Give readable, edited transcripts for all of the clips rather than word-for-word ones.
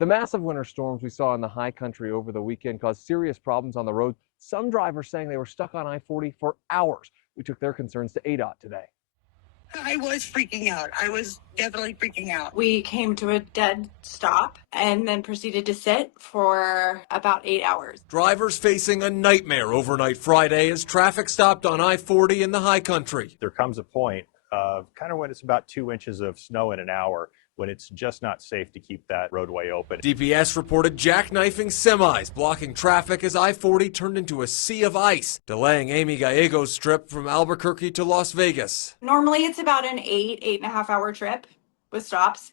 The massive winter storms we saw in the high country over the weekend caused serious problems on the road. Some drivers saying they were stuck on I-40 for hours. We took their concerns to ADOT today. I was freaking out. I was definitely freaking out. We came to a dead stop and then proceeded to sit for about 8 hours. Drivers facing a nightmare overnight Friday as traffic stopped on I-40 in the high country. There comes a point of kind of when it's about 2 inches of snow in an hour when it's just not safe to keep that roadway open. DPS reported jackknifing semis blocking traffic as I-40 turned into a sea of ice, delaying Amy Gallego's trip from Albuquerque to Las Vegas. Normally it's about an 8.5 hour trip with stops.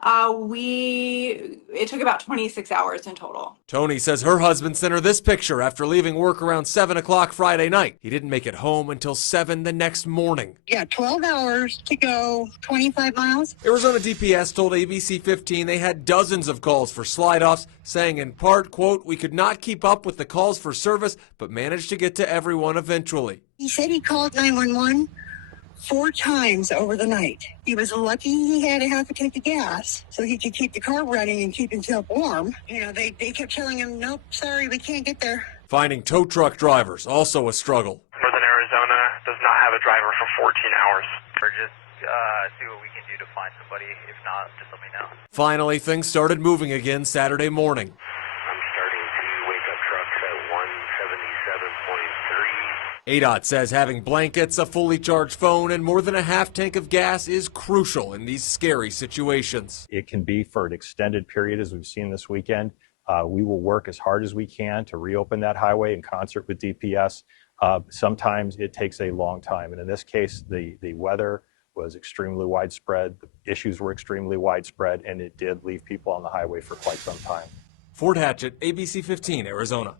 It took about 26 hours in total. Tony says her husband sent her this picture after leaving work around 7 o'clock Friday night. He didn't make it home until 7 the next morning. Yeah, 12 hours to go 25 miles. Arizona DPS told ABC 15 they had dozens of calls for slide-offs, saying in part, quote, "We could not keep up with the calls for service, but managed to get to everyone eventually." He said he called 911 4 times over the night. He was lucky he had a half a tank of gas so he could keep the car running and keep himself warm. You know, they kept telling him, nope, sorry, we can't get there. Finding tow truck drivers, also a struggle. Northern Arizona does not have a driver for 14 hours. Or just see what we can do to find somebody. If not, just let me know. Finally, things started moving again Saturday morning. I'm starting to wake up trucks at 177.3. ADOT says having blankets, a fully charged phone, and more than a half tank of gas is crucial in these scary situations. It can be for an extended period, as we've seen this weekend. We will work as hard as we can to reopen that highway in concert with DPS. Sometimes it takes a long time, and in this case, the weather was extremely widespread, the issues were extremely widespread, and it did leave people on the highway for quite some time. Fort Hatchett, ABC 15, Arizona.